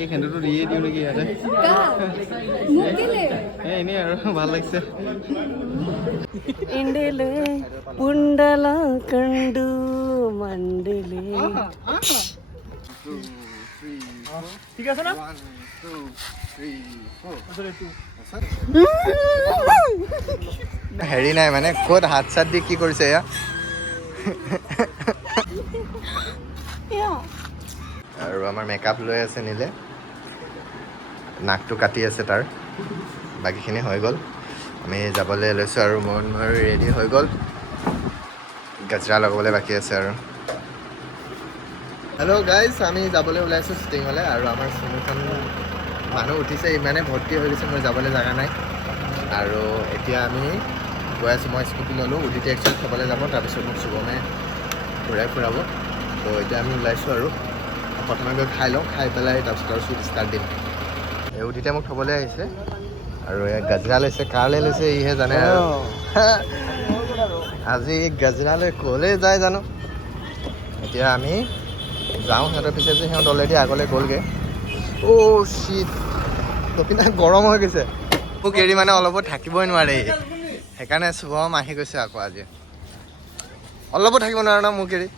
এই সেন্দুৰটো দিয়ে দিওঁ নেকি ইয়াতে এনেই আৰু ভাল লাগিছে ইণ্ডেলে পুণ্ডলা কণ্ডু মণ্ডলে ঠিক আছে না হেৰি নাই মানে ক'ত হাত চাত দি কি কৰিছে এয়া আৰু আমাৰ মেকআপ লৈ আছে নিলে নাকটো কাটি আছে তাৰ বাকীখিনি হৈ গ'ল আমি যাবলৈ লৈছোঁ আৰু মই ৰেডি হৈ গ'ল গাজৰা লগাবলৈ বাকী আছে আৰু হেল্ল' গাইজ আমি যাবলৈ ওলাইছোঁ শ্বুটিঙলৈ আৰু আমাৰ চুমুখন মানুহ উঠিছে ইমানে ভৰ্তি হৈ গৈছে মোৰ যাবলৈ জেগা নাই আৰু এতিয়া আমি গৈ আছোঁ মই স্কুটি ল'লোঁ উদিতে একচুৱেলি থ'বলৈ যাব তাৰপিছত মোক শুভমে ঘূৰাই ফুৰাব তো এতিয়া আমি ওলাইছোঁ আৰু প্ৰথমে গৈ খাই লওঁ খাই পেলাই তাৰপিছত আৰু শ্বুট ষ্টাৰ্ট দিম এই উদিতে মোক থ'বলৈ আহিছে আৰু এই গাজৰা লৈছে কাৰলৈ লৈছে ইহে জানে আৰু আজি গাজৰালৈ ক'লৈ যায় জানো এতিয়া আমি যাওঁ সিহঁতৰ পিছে যে সিহঁত অলৰেডি আগলৈ গ'লগৈ অ' চিট তপিনা গৰম হৈ গৈছে মোক এৰি মানে অলপো থাকিবই নোৱাৰে সেইকাৰণে শুভম আহি গৈছে আকৌ আজি অলপো থাকিব নোৱাৰে ন মোক এৰি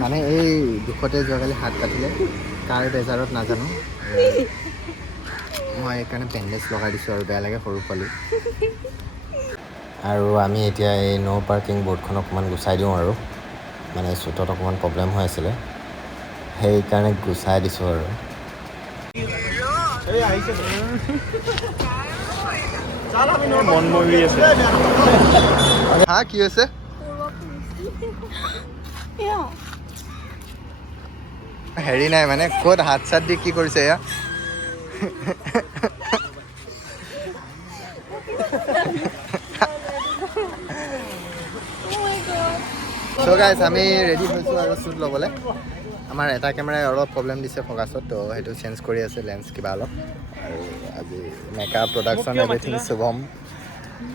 মানে এই দুখতে যোৱাকালি হাত কাটিলে কাৰ বেজাৰত নাজানো মই সেইকাৰণে বেণ্ডেজ লগাই দিছোঁ আৰু বেয়া লাগে সৰু পোৱালি আৰু আমি এতিয়া এই ন' পাৰ্কিং বৰ্ডখন অকণমান গুচাই দিওঁ আৰু মানে শ্বুটত অকণমান প্ৰব্লেম হৈ আছিলে সেইকাৰণে গুচাই দিছোঁ আৰু হা কি হৈছে হেৰি নাই মানে ক'ত হাত চাত দি কি কৰিছে এয়া চ' গাইজ আমি ৰেডি হৈছোঁ আৰু শ্বুট ল'বলৈ আমাৰ এটা কেমেৰাই অলপ প্ৰব্লেম দিছে ফ'কাছত তো সেইটো চেঞ্জ কৰি আছে লেন্স কিবা অলপ আৰু আজি মেকআপ প্ৰডাকশ্যন এভৰিথিং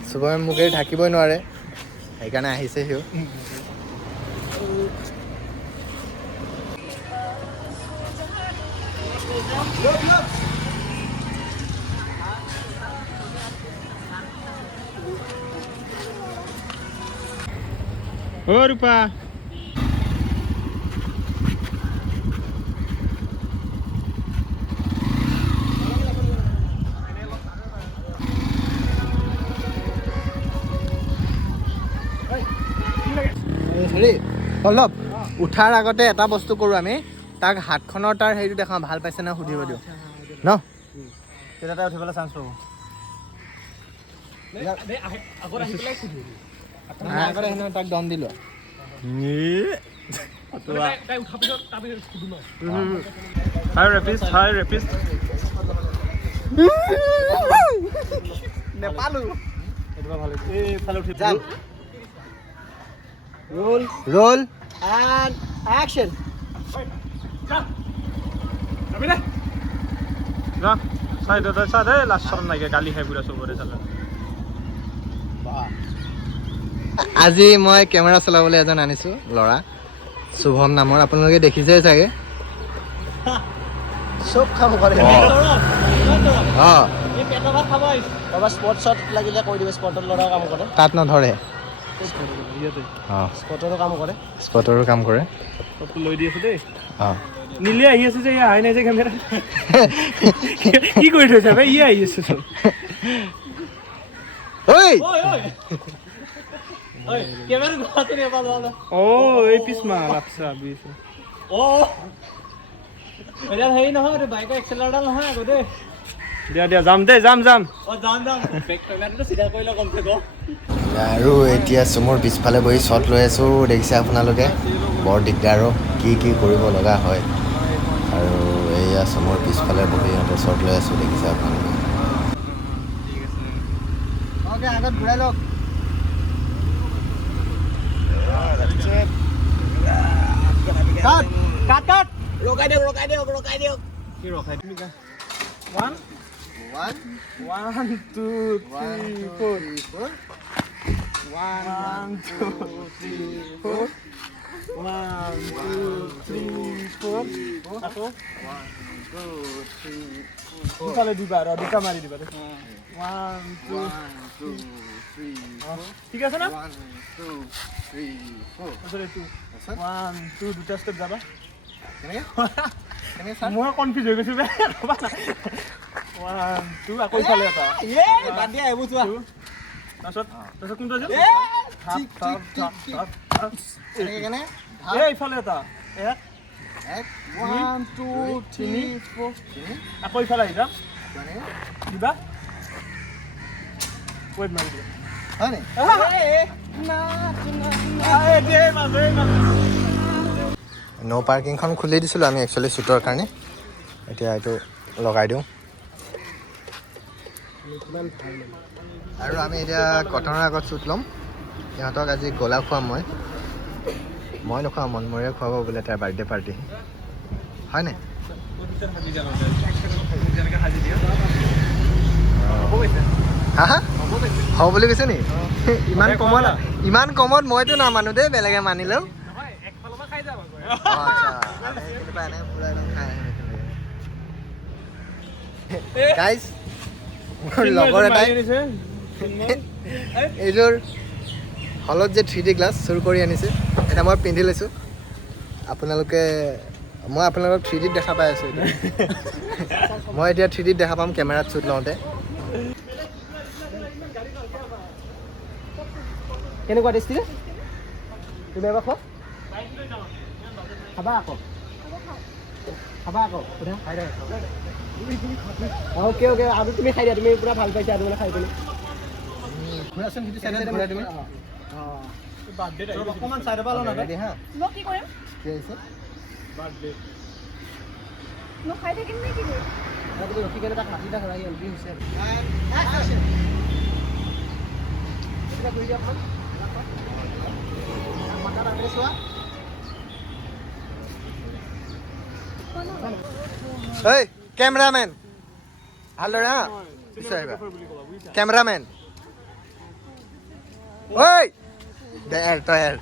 শুভমে মোক এৰি থাকিবই নোৱাৰে সেইকাৰণে আহিছে সিও অ' ৰূপা হেৰি অলপ উঠাৰ আগতে এটা বস্তু কৰোঁ আমি তাক হাতখনৰ তাৰ হেৰিটো দেখাওঁ ভাল পাইছে নে সুধিব দিওঁ ন তেতিয়া তাই উঠিবলৈ চান্স পাব আগতে সেনে তাক দম দিলোঁ নেপালোঁ roll and action আজি মই কেমেৰা চলাবলৈ এজন আনিছোঁ ল'ৰা শুভম নামৰ আপোনালোকে দেখিছে চাগে চব কাম কৰে অঁ স্পৰ্টছত লাগিলে কৈ দিব স্পৰ্টত ল'ৰাও কাম কৰে তাত নধৰে স্পটৰো কাম কৰে লৈ দি আছো দেই অঁ নীলে আহি আছে যে আহি নাই যে কেমেৰা কি কৰি থৈছে ভাই ই আহি আছে এই পিছমা আচ্ছা হেৰি নহয় বাইকৰ এক্সেলাৰডাল নহয় আকৌ দেই দিয়া যাম দেই যাম আৰু এতিয়া চুমৰ পিছফালে বহি শ্বট লৈ আছোঁ দেখিছে আপোনালোকে বৰ দিগদাৰ কি কৰিব লগা হয় আৰু এয়া চুমৰ পিছফালে বহি সিহঁতে শ্বট লৈ আছোঁ দেখিছে আপোনালোকে আগত ঘূৰাই লওক ৰখাই দিয়ক One, 2, 3, 4. 1 2 3 4 1 2 3 4 আকৌ 1 2 3 4 দুটালে দিবা আৰু দুটা মাৰি দিবা 1 2 3 ঠিক আছে না 1 2 3 4 আসলে তুই 1 2 দুটা স্টেপ যাবা কেনে মই কনফিউজ হৈ গৈছো বে ৰবা না 1 2 আকৌ ইফালে এটা বাদ দিয়া এবু চোৱা তাৰপিছত কোনটো আছিল এনেকে কেনে ইফালে এটা 1 2 3 4 আকৌ ইফালে আহিবা দিবা ৱেট মাৰি দিয়া হয় নে নো পাৰ্কিংখন খুলি দিছিলোঁ আমি একচুৱেলি শ্বুটৰ কাৰণে এতিয়া এইটো লগাই দিওঁ আৰু আমি এতিয়া কটনৰ আগত শ্বুট ল'ম সিহঁতক আজি গোলা খুৱাম মই নোখোৱাম মনমৰীয়ে খুৱাব বোলে তাৰ বাৰ্থডে পাৰ্টি হয়নে হা হা হ'ব বুলি কৈছে নি ইমান কমত মইতো নামানো দেই বেলেগে মানিলেও গাইজ মোৰ লগৰ এটাই এইযোৰ হলত যে 3D গ্লাছ চুৰ কৰি আনিছে এটা মই পিন্ধি লৈছোঁ মই আপোনালোকক 3D দেখা পাই আছোঁ মই এতিয়া 3D দেখা পাম কেমেৰাত শ্বুট লওঁতে কেনেকুৱা টেষ্টি তুমি এবাৰ খোৱা খাবা আকৌ সুধা খাই দে অ'কে আৰু তুমি খাই দিয়া তুমি পুৰা ভাল পাইছা আৰু মানে খাই পিনে ঘূৰাচোন সেইটো চাইডে ঘূৰাই তুমি অকণমান চাই দিব লওঁ ৰেডি হা মই কি কৰিম কি আহিছে বাৰ্থডে মই খাই থাকিম নে কি কৰিম তুমি ৰখি কেনে তাক মাতি থাকা এণ্ট্ৰি হৈছে ঐ কেমেৰামেন ভালদৰে হা পিছে আহিবা কেমেৰামেন ঐ তই এৰ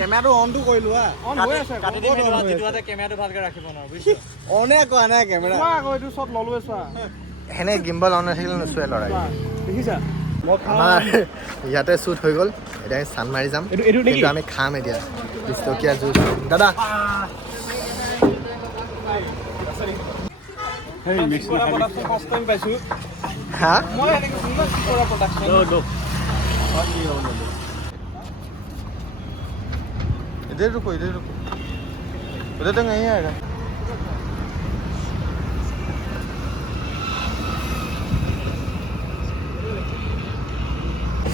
কেমেৰাটো অনটো কৰিলো হা অন হৈ আছে কেমেৰাটো ভালকে ৰাখিব নোৱাৰো বুজিছো অনে কোৱা নাই কেমেৰা আকৌ এইটো চব ললোৱে চোৱা সেনে গিম্বল অন নাথাকিলে নোচোৱে ল'ৰাই দেখিছা আমাৰ ইয়াতে শ্বুট হৈ গ'ল এতিয়া আমি চান মাৰি যাম কিন্তু আমি খাম এতিয়া 20 টকীয়া জুচ দাদা হা इधर रुको उधर तो नहीं आएगा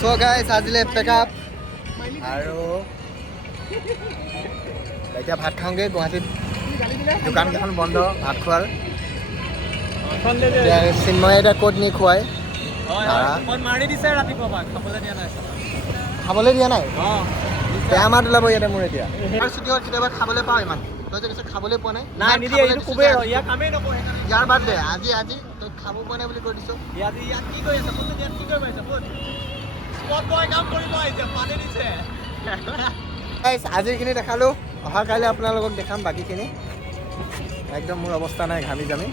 सो गाइस আজিলে পেকআপ আৰু এতিয়া ভাত খাওঁগে গুৱাহাটীত দোকান কেইখন বন্ধ ভাত খোৱাৰ চিন্ময়ে এতিয়া ক'ত নি খুৱাই মাৰি দিছে ৰাতিপুৱা খাবলৈ দিয়া নাই বেয়া মাত ওলাব ইয়াতে মোৰ এতিয়া ছুটিত কেতিয়াবা খাবলৈ পাওঁ ইমান তই যে কৈছে খাবলৈ পোৱা নাই ইয়াৰ বাদ দে আজি তই খাব পোৱা নাই বুলি কৈ দিছ আজিৰখিনি দেখালোঁ অহা কাইলৈ আপোনালোকক দেখাম বাকীখিনি একদম মোৰ অৱস্থা নাই ঘামি জামি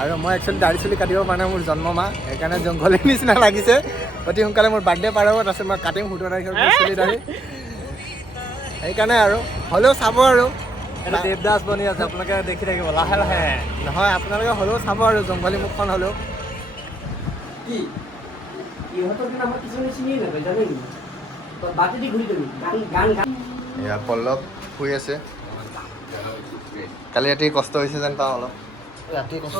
আৰু মই একচুৱেলি দাড়ি চুলি কাটিব পৰা নাই মোৰ জন্ম মাহ সেইকাৰণে জংঘলৰ নিচিনা লাগিছে অতি সোনকালে মোৰ বাৰ্থডে পাৰ হ'ব তাৰপিছত মই কাটিম 17 তাৰিখৰ চুলি দাড়ি সেইকাৰণে আৰু হ'লেও চাব আৰু দেৱদাস বনি আছে আপোনালোকে দেখি থাকিব লাহে লাহে নহয় আপোনালোকে হ'লেও চাব আৰু জংঘলী মুখখন হ'লেও কি ইহঁতৰ কিন্তু আমাৰ কিছুমানে চিনিয়ে নাপায় জানে নেকি বাটি দি ঘূৰি যাবি গান এয়া পল্লৱ শুই আছে কালি ৰাতি কষ্ট হৈছে যেন পাওঁ অলপ ৰাতি কষ্ট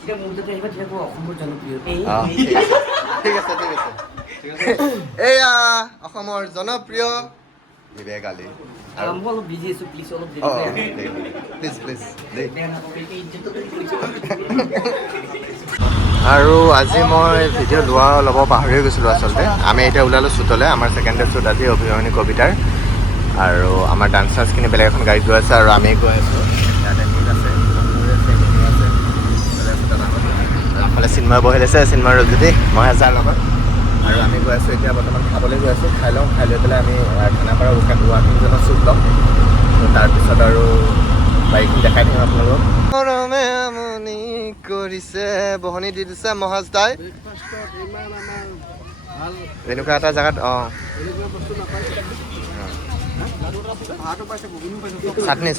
এতিয়া মোৰ যাতে আহিবা তেতিয়া অসমৰ জনপ্ৰিয় ঠিক আছে এয়া অসমৰ জনপ্ৰিয় বিবেক আলী মই অলপ বিজি আছোঁ প্লিজ অলপ প্লিজ আৰু আজি মই ভিডিঅ' ল'ব পাহৰি গৈছিলোঁ আচলতে আমি এতিয়া ওলালোঁ শ্বুটলৈ আমাৰ ছেকেণ্ড ডে শ্বুট আজি অভিমন্যু কবিতাৰ আৰু আমাৰ ডান্সাৰ্ছখিনি বেলেগ এখন গাড়ীত গৈ আছে আৰু আমি গৈ আছোঁ ইয়াতে নীল আছে এইফালে চিন্ময় বহি লৈছে, চিন্ময় ৰজুতি মহেজাৰ লগত। আৰু আমি গৈ আছোঁ এতিয়া বৰ্তমান খাবলৈ গৈ আছোঁ। খাই লওঁ, খাই লৈ পেলাই আমি খানাপাৰা ৱাকিং জোনত শ্বুট ল'ম। ত' তাৰপিছত আৰু বাইকখিনি দেখাই দিম আপোনালোকক। গৰমে আমনি কৰিছে, বহনি দি দিছে মহাজ দাই এনেকুৱা এটা জেগাত। চাটনি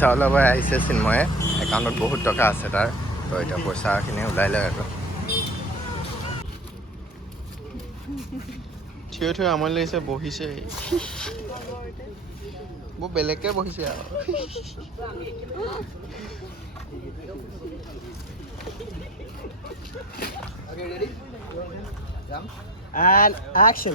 চাউলৰ পৰা আহিছে চিন্ময়ে, একাউণ্টত বহুত টকা আছে তাৰ। তো এতিয়া পইচাখিনি ওলাই লয় আৰু থিয় থিয় আমনি লাগিছে, বহিছে বৰ বেলেগকৈ বহিছে আৰু। And action.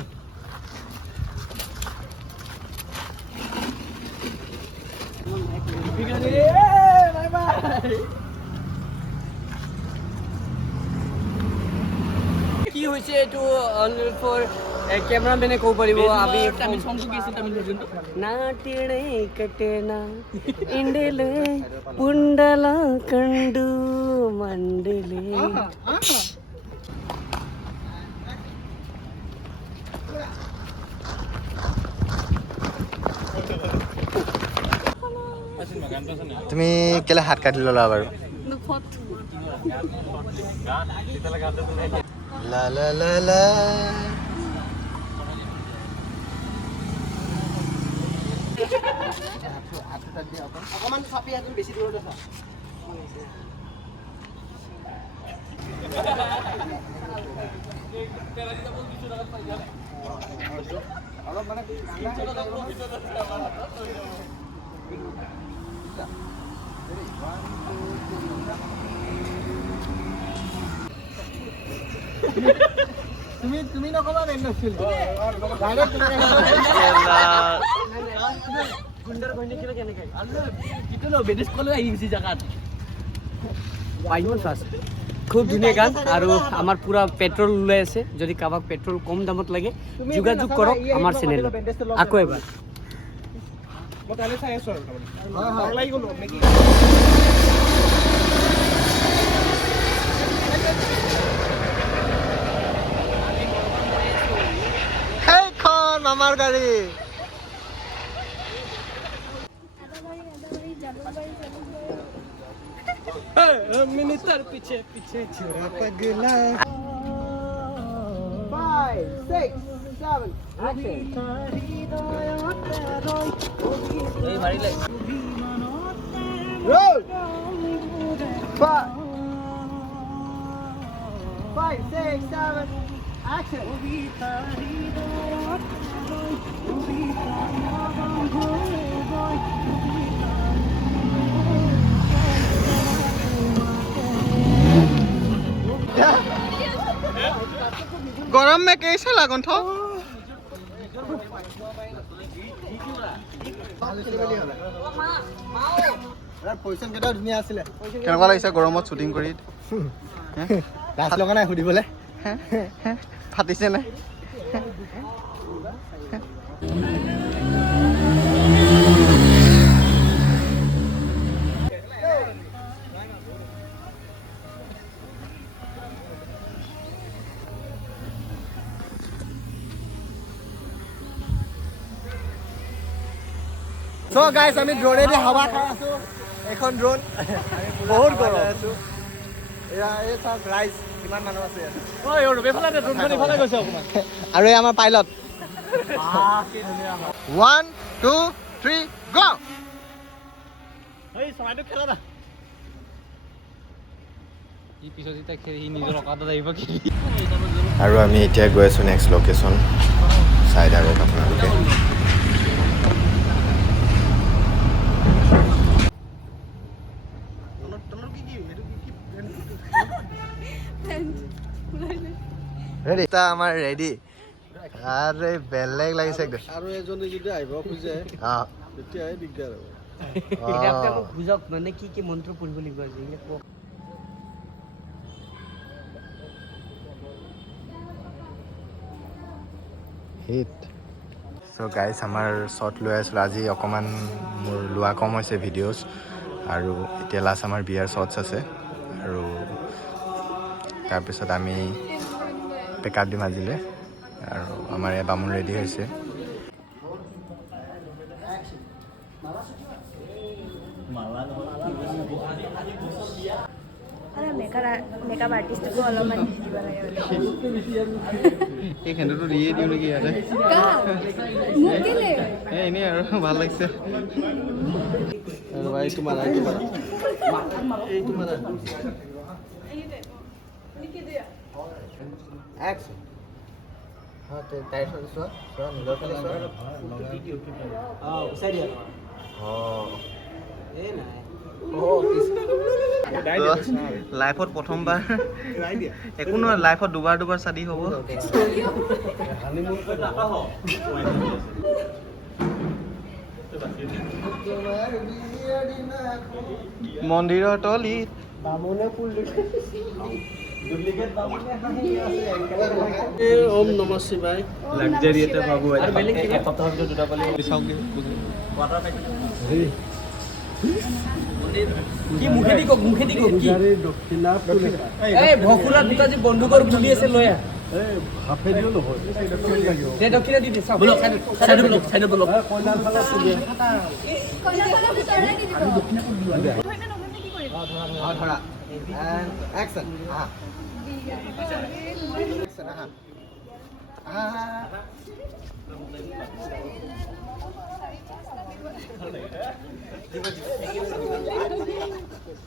Bye bye. কি হৈছে এইটো অনলি ফৰ কেমেৰামেনে ক'ব পাৰিব। আমি তামিল সংটো কি আছিল, তামিল ভাৰ্জনটো না টেনে কটে না ইণ্ডেলে পুণ্ডলা ಕಂಡು ಮಂಡಲೆ। তুমি কেলে হাত কাটি ল'লা বাৰু? লা লা লা লা অকমান চাপি আছে, বেছি দূৰত আছা। অলপ মানে তুমি নকবা খুব ধুনীয়া গান। আৰু আমাৰ পুৰা পেট্ৰল ওলাই আছে, যদি কাৰোবাক পেট্ৰল কম দামত লাগে যোগাযোগ কৰক আমাৰ চেনেলত। আকৌ এবাৰ সেইখন মামাৰ গাড়ী। মিনিটাৰ পিছে পিছে ছোড়া পাগলা। 5 6 7 action. এই মাৰিলে Roll. 5 6 7 action. गरम में कैसा लागन था? কেনেকুৱা লাগিছে গৰমত শ্বুটিং কৰি? গাছ লগা নাই সুধিবলৈ? ফাটিছে নে? So guys, আমি ড্ৰোনেদি হাৱা খাই আছো। এখন ড্ৰোন বহুত গৰম আছো। এই চাওক ৰাইজ কিমান মানুহ আছে ইয়াত। আৰু এই আমাৰ পাইলট। 1 2 3 গো। আৰু আমি এতিয়া গৈ আছো নেক্সট লোকেশ্যন। চাই থাকক আপোনালোকে। ৰেডি? আমাৰ ৰেডি। আৰে বেলেগ লাগিছে একদম। আৰু এজনে যদি আহিব খোজে তেতিয়াহে দিগদাৰ হ'ব। বুজক মানে কি কি মন্ত্ৰ পঢ়িব লাগিব আজি। হিট। চ' গাইজ আমাৰ শ্বট লৈ আছিলোঁ আজি। অকণমান মোৰ লোৱা কম হৈছে ভিডিঅ'জ। আৰু এতিয়া লাষ্ট আমাৰ বিয়াৰ শ্বটছ আছে আৰু তাৰপিছত আমি পেকআপ দিম আজিলৈ আৰু আমাৰ এই বামুণ ৰেডি হৈছে আৰে মেকআপ আৰ্টিস্টকো অলপমান দি দিব লাগে এই সেন্দুৰটো দিয়ে দিওঁ নেকি ইয়াতে মোক দিলে এনেই আৰু ভাল লাগিছে আৰু এইটো মাৰা এইটো মাৰা Action. हाँ तो टाइट हो इसवा थोड़ा मिलर कर इसवा हाँ उसे दिया हाँ ये ना লাইফত প্ৰথমবাৰ একো নহয় লাইফত দুবাৰ চাদি হ'ব মন্দিৰৰ তলিত বামুণে ফুল ডুপ্লিকেট বামুণে ওম নমঃ শিৱায় লাক্সাৰি এটা পাবো আৰু বেলেগ কিবা সপ্তাহৰ ভিতৰত দুটা পালে চাওঁগে ৱাটাৰ পেক কি মুখেদি কক কি দক্ষিণা ফুল এই ভকুলা দুটা যে বন্ধুকৰ গুলি আছে লয়া এই হাফে দিও নহয় দে দক্ষিণা দি দে চাও বলক সাইড বলক কইনাৰ ফালে চুগে কইনা কইনা ভিতৰলৈ দি দিব দক্ষিণা ফুল দিব হয় না নগনে কি কৰিব ধৰা এণ্ড এক্সন এক্সন